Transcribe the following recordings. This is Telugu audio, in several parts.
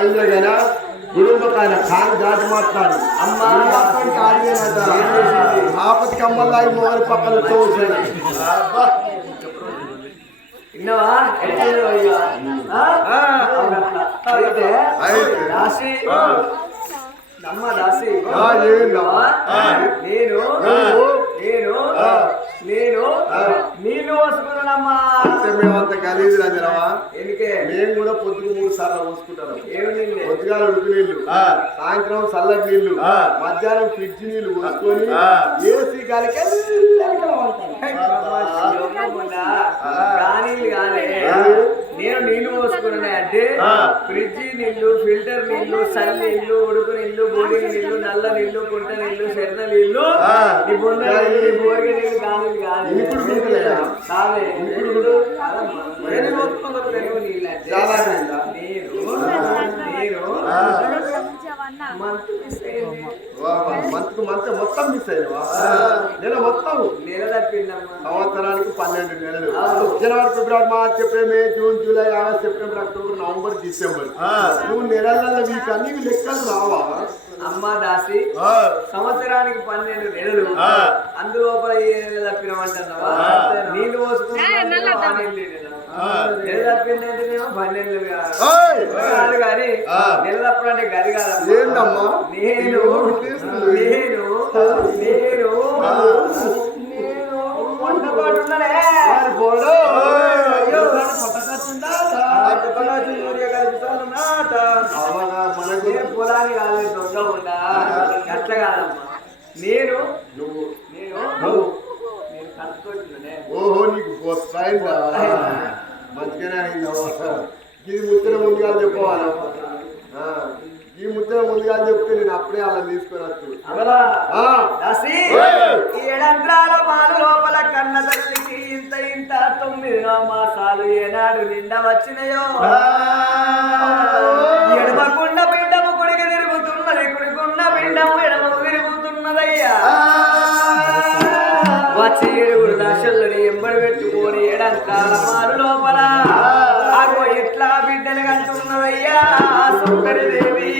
రవీంద్రగైనా గుడుంబకాయన కాని దాటి మాట్లాడు అమ్మా. అప్పటికి ఆడిపోయినట ఆపతికి అమ్మల్లాగి మోగని పక్కన విన్నావా. అయితే ఏందమ్మా? విన్నావా? ఆ. నేను? నేను. నేను ఆ. నీళ్ళు పోసుకున్నానమ్మా అంటే మేమంత గలీజు రాజరావా ఎందుకే? మేము కూడా పొద్దుకు మూడు సార్లు పోసుకుంటాం ఏమి నీళ్ళే? పొద్దుగాల ఉడుకు నీళ్ళు సాయంత్రం చల్లటి నీళ్ళు మధ్యాహ్నం ఫ్రిడ్జ్ నీళ్ళు పోసుకొని ఏసీ గాలికి కాదే నేను అంటే ఫ్రిడ్జ్ నీళ్ళు ఫిల్టర్ నీళ్ళు సల్ నీళ్ళు ఉడుకు నీళ్ళు బోడి నీళ్ళు నల్ల నీళ్ళు కుంట నీళ్ళు శరణ నీళ్ళు. ఈ బొంద నీళ్ళు ఈ బోరిగ నీళ్ళు గాలి కాదు? కాదే తెలుగు నీళ్ళు? నేను నేను మంత్ మంత్కు మంత్ మొత్తం మిస్ అయినవా? నెల మొత్తం నెల సంవత్సరానికి పన్నెండు నెలలు. జనవరి ఫిబ్రవరి March April May June July August September October November December. నువ్వు నెలల వీక్ అన్ని లెక్కలు రావా? అమ్మ దాసి సంవత్సరానికి పన్నెండు నెలలు. అందులోపల ఏ నెల తప్పినమంటున్నావా నీళ్ళు పోసుకుంటున్నా నెల తప్పిందంటేనేమో పన్నెండు కాదు. కానీ. నెల గది కాదమ్మా. నేను పొలాన్ని కాదు దొంగ ఉండా? అట్లా కాదమ్మా. నువ్వు నేను నువ్వు. నేను కలుపుకుంటున్నానే. ఓహో నీకు అయిందా ఇది ముచ్చట ముందుగా చెప్పవాలా ఆ, ఈ ముచ్చట ముందుగా చెప్తే నేను అప్పుడే అలా! ఈ ఏడంత్రాల మాలు లోపల కన్న తల్లికి ఇంత ఇంత తొమ్మిది మాసాలు ఏనాడు నిండా వచ్చినాయో? ఎడమకుండ పిండము కుడికి తిరుగుతున్నది కుడికున్న పిండము ఎడమకు తిరుగుతున్నదయ్యా. వచ్చి సుందరి దేవి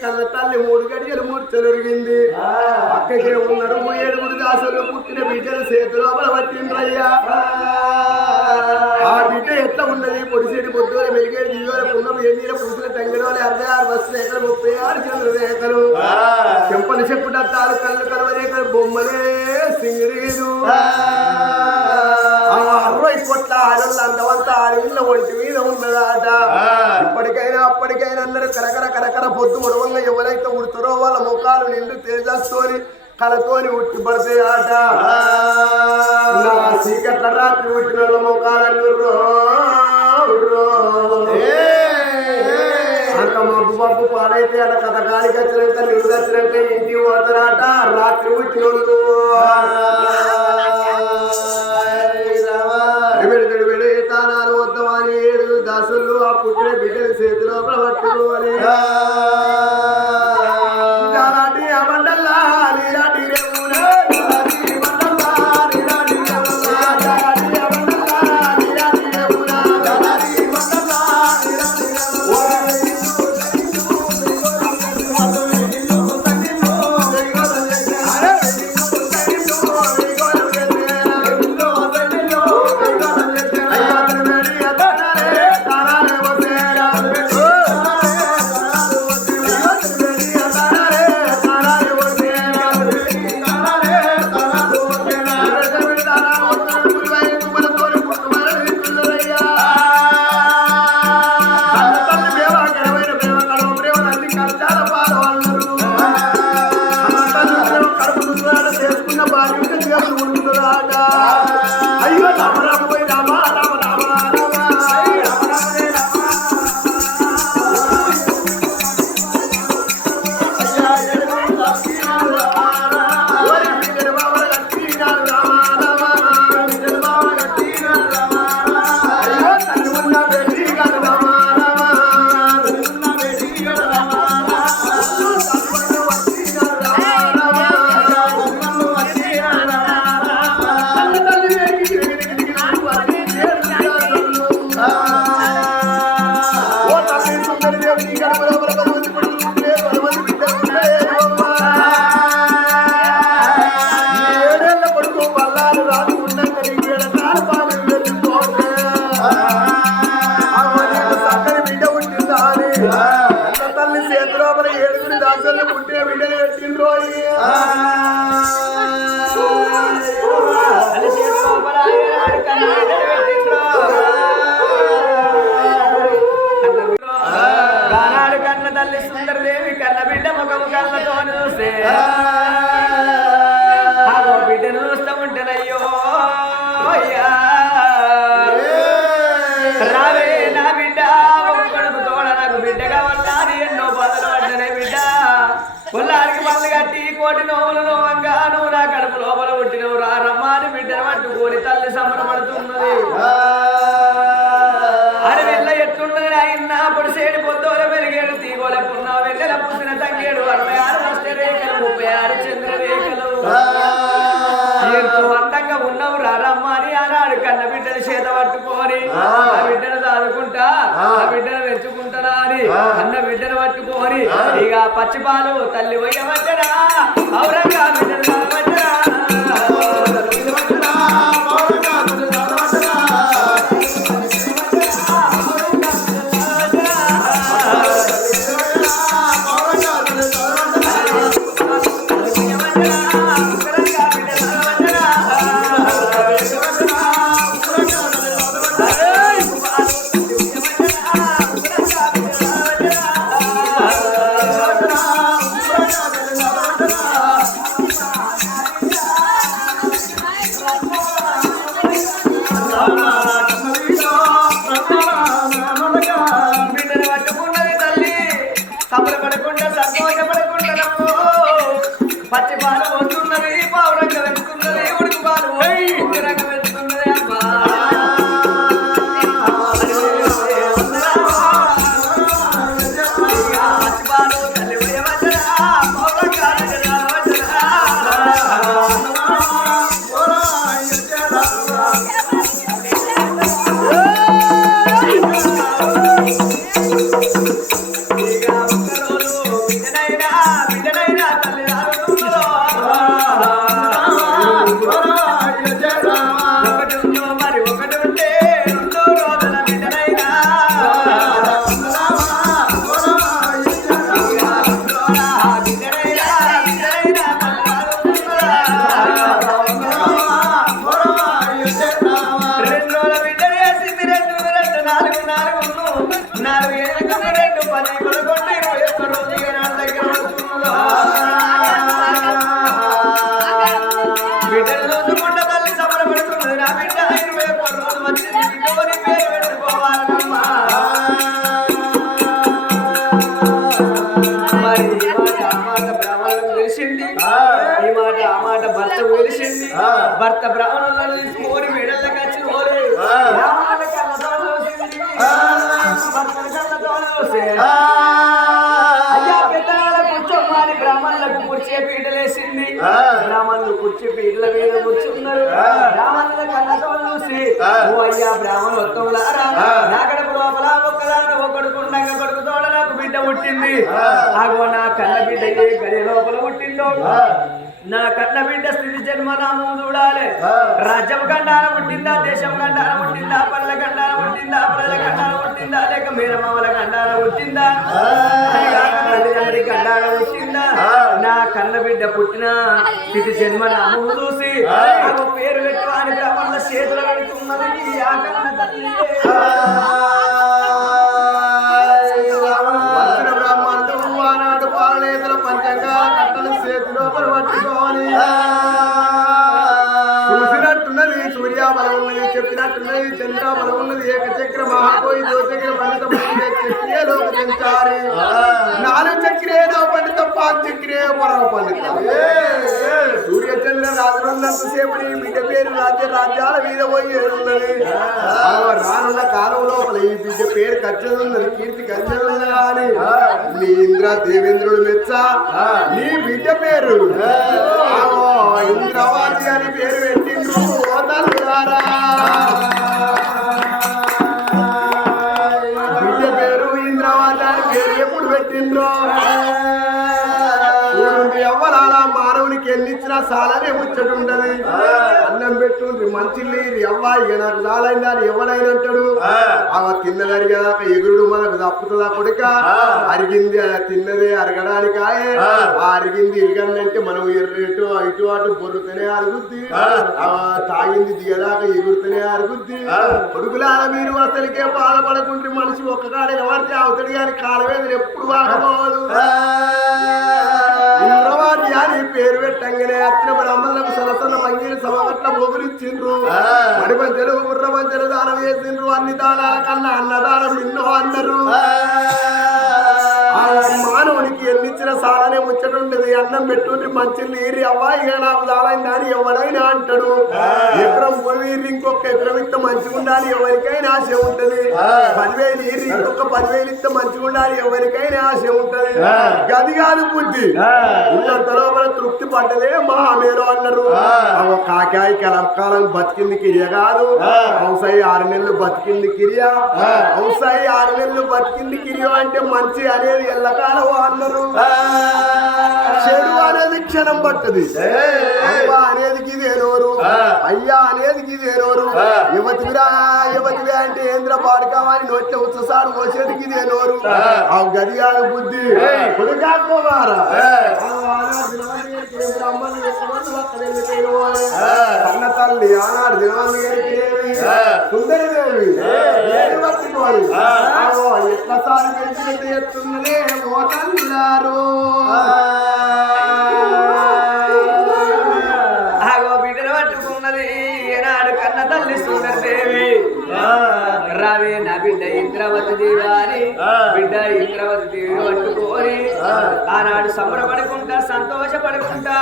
కన్న తల్లి మూడు గడియలు మూడు చెలొరిగింది. అక్కకే ఉన్నారు ఏడుగురు దాసులు పుట్టిన బిడ్డలు చేతిలో పట్టిండ్రయ్యా. ఆ. బిడ్డ ఎట్లా ఉన్నది? పొడిసేటి పొద్దున మెలిగేది దివ్యాల పున్నమ ఎన్నీల పురుషుల టంగిలోని అరవై ఆరు బస్సు రేఖలు ముప్పై ఆరు చంద్రరేఖలు చెంపలు చెప్పుడత్తాలు కళ్ళు కలవరేఖలు బొమ్మలే సింగరీలు కోట్ల ఆడళ్ళు అందవంత ఆడవిళ్ళ ఒంటి మీద ఉన్నదాట. ఇప్పటికైనా అప్పటికైనా అందరూ కరకర కరకర పొద్దు ఉడవంగా ఎవరైతే ఉడతారో వాళ్ళ ముఖాలు నిండు తేజస్తోని కలతోని ఉట్టి పడతాయి ఆట నా చీకట్ల రాత్రి పుట్టిన వాళ్ళ ముఖాలన్నీ రో, మబ్బు పాడైతే అట కథకాలికి వచ్చినాక నిరుడు వచ్చినాక ఇంటికి పోతారట రాత్రి పుట్టిన అయ్యో ఇక్కడ చూస్తూ అయ్యా. రావే నా బిడ్డ ఒక కొడుకు తోడ నాకు బిడ్డగా వల్లారి ఎన్నో బాధలు పడ్డనే బిడ్డ పొల్లారికి పళ్ళు కట్టి కోటి నోవులు నోవంగా నువ్వు నా కడుపు లోపల పుట్టినవు రా రమ్మాని బిడ్డను పట్టుకొని తల్లి సంబరపడుతున్నది ఆ. బిడ్డను పెంచుకుంటానా అని కన్న బిడ్డను పట్టుకొని ఇక పచ్చి పాలు తల్లి పోయవచ్చరా ఔరంగా బిడ్డను బిడ్డ పుట్టింది. ఆగో నా కన్న బిడ్డ ఏ గడి లోపల పుట్టిందో? నా కన్న బిడ్డ స్థితి జన్మ నామం చూడాలి. రాజ్యం గండాన పుట్టిందా? దేశం గండాన పుట్టిందా? పల్లె గండాన పుట్టిందా? ప్రజల గండాన పుట్టిందా? లేక మేనమామల గండాన పుట్టిందా? తల్లిదండ్రి గండాన పుట్టిందా? నా కన్న బిడ్డ పుట్టిన స్థితి జన్మ నామం చూసి పేరు పెట్టు అని బ్రాహ్మణుల చేతులు పెడుతున్నది ఆ కన్న తల్లి. సూర్యాబలం ఉన్నది చెప్పినట్టున్నది చంద్రాబలం ఉన్నది ఏకచక్ర మహాపోయి దోచక్ర పండిత చక్రియ లోక సంచారి. నాలుగు చక్రేదో పండిత పాంచ చక్రే పరమ పండిత. సూర్య చంద్ర రాజున్నంత సేపు నీ బిడ్డ పేరు రాజ్య రాజ్యాల మీద పోయి ఏరున్నది ఆమె రానున్న కాలం లోపల ఈ బిడ్డ పేరు ఖర్చున్నది కీర్తి ఖర్చున్నది కానీ నీ ఇంద్ర దేవేంద్రుడు మెచ్చ నీ బిడ్డ పేరు. ఇంద్రవాణి అని పేరు పెట్టిండ్రు ఓ తల్లులారా. బిడ్డ పేరు ఇంద్రవాణి అని పేరు ఎప్పుడు పెట్టిండ్రో మానవునికి ఎన్ని ఇచ్చినా చాలానే ముచ్చట ఉండదు అన్నం పెట్టుండ్రి మంచిల్లి ఎవ్వ? ఇక నాకు అని ఎవడైనా అంటాడు. అవ తిన్నది అరిగేదాకా ఎగురుడు మనకు తప్పుతుందా కొడుక? అరిగింది తిన్నదే అరగడానికి ఆయే ఆ అరిగింది ఇరగందంటే మనం ఎర్ర ఇటు అటు బొర్రుతూనే అరుగుద్ది. తాగింది దిగదాకా ఎగురుతూనే అరుగుద్ది. కొడుకులాల మీరు అసలుకే బాధపడకుండ్రి మనిషి ఒక్కగాడే ఎవరితే అవుతాడు కానీ కాలవేదన ఎప్పుడు వాకపోదు ఇంద్రవాది అని పేరు పెట్టంగానే అత్తిన బ్రాహ్మణులకు సలసల మంగిలి సమగట్ల బొగులిచ్చిండ్రు మడిపంచలు బుర్రపంచలు దానం చేసిండ్రు. అన్ని దానాల కన్నా అన్నదానం ఎన్నో అన్నారు ఆ మానవునికి ఎన్నిచ్చిన సాలనే ముచ్చటుంటది అన్నం పెట్టుండ్రి మంచి నీరు అవ్వా ఇక నాకు చాలైంది అని ఎవడైనా అంటాడు. ఎకరం పోయి ఇంకొక ఎకరం ఇస్తే మంచిగా ఉండాలి ఎవరికైనా ఆశ ఉంటది. పదివేలు ఈరు ఇంకొక పదివేలు ఇస్తే మంచిగా ఉండాలి ఎవరికైనా ఆశ ఉంటది. గది కాదు బుద్ధి. ఉన్నంత లోపల తృప్తి పడ్డదే మహామేరు అన్నారు. కాకాయి కలంకాలం బతికింది కిరియ కాదు. హంసాయి ఆరు నెలలు బతికింది కిరియ. హంసాయి ఆరు నెలలు బతికింది కిరియ అంటే మంచి అనేది ఎల్లకాలం అన్నారు. చెడు అనేది క్షణం పట్టది. అవ్వ అనేది గిదే నోరు. అయ్యా అనేది గిదే నోరు. యువతివిరా యువతివే అంటే ఏంద్ర పాడుకావని నోట్ల ఉత్ససాడు మోసేది గిదే నోరు. ఆ. గదియాల బుద్ధి. కొడుకా కుమారా. అన్న తల్లి ఆనాడు సుందరిదేవి ఎట్లా సారి ఎత్తున్నదే తల్లారు ఆగో బిడ్డను పట్టుకున్నది. ఏనాడు కన్న తల్లి సుందరదేవి రావే నా బిడ్డ ఇంద్రవతి బిడ్డ ఇంద్రవతి దేవిని ఆనాడు సంబరపడుకుంటా సంతోషపడుకుంటా.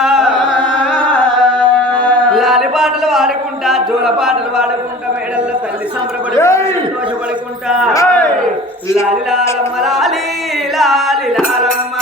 లాలి పాటలు పాడుకుంటా జోల పాటలు పాడుకుంటా మేడల్ల తల్లి సంబరపడుకుంటా సంతోషపడుకుంటా. లాలి లాలమ్మ లాలి లాలి లాలమ్మ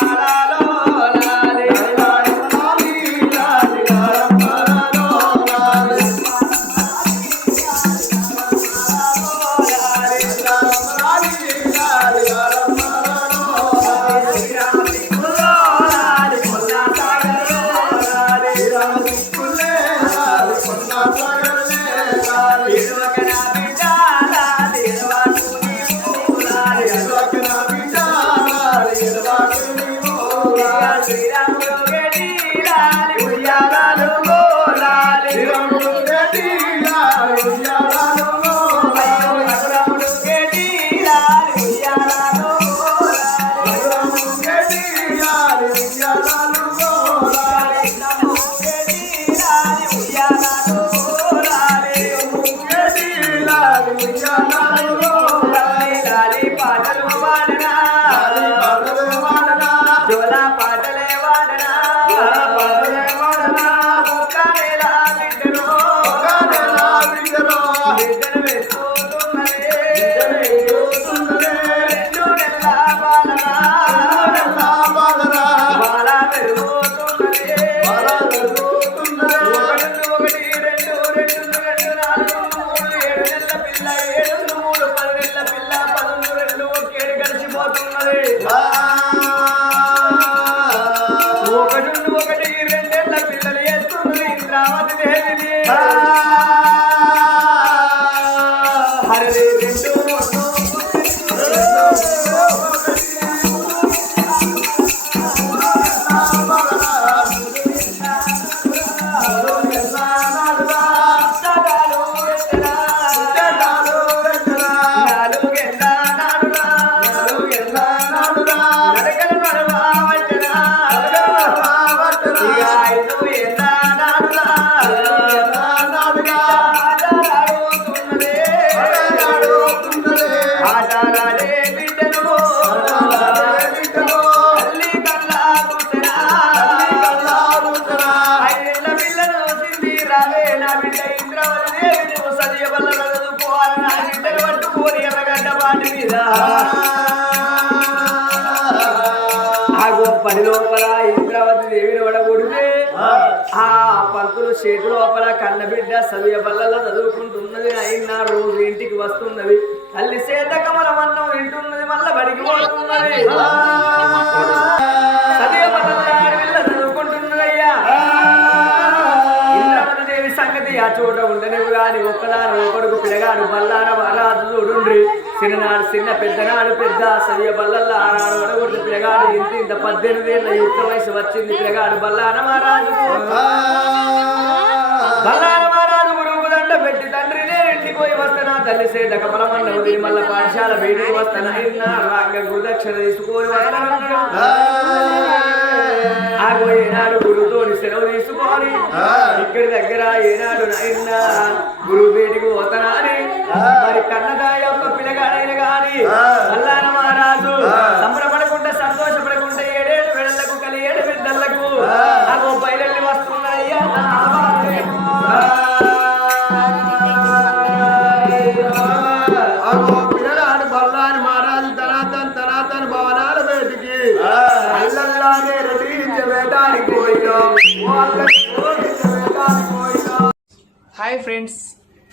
చేతి లోపల కన్నబిడ్డ సవియ బల్లలో చదువుకుంటున్నది. అయినా రోజు ఇంటికి వస్తున్నది. తల్లి చేత కమలమన్నం వింటున్నది. మళ్ళా బడికి పోతున్నది. సవియ బల్లలో ఆడపిల్ల చదువుకుంటున్నదయ్యా ఇంద్రావతి సంగతి ఆ చోట ఉండనివి కాని ఒక్కదాని ఒకడుకు పిడగాడు బల్లార మహారాజు చూడుండ్రి. చిన్ననాడు చిన్న పెద్దనాడు పెద్ద సరియ బల్లల్లో ఆనాడు వడగొట్టు పిల్లగాడు ఇంత ఇంత పద్దెనిమిది ఏళ్ళ యుక్త వయసు వచ్చింది పిల్లగాడు బల్లాన మహారాజు దండ పెట్టి తండ్రి నేను ఇంటికి పోయి వస్తానా తల్లి సేద పాఠశాల బయటికి వస్తానా. రాంగ గురుదక్షిణ తీసుకొని ఆగో ఏనాడు గురువుతోని సెలవు తీసుకొని ఇక్కడి దగ్గర ఏనాడు గురువు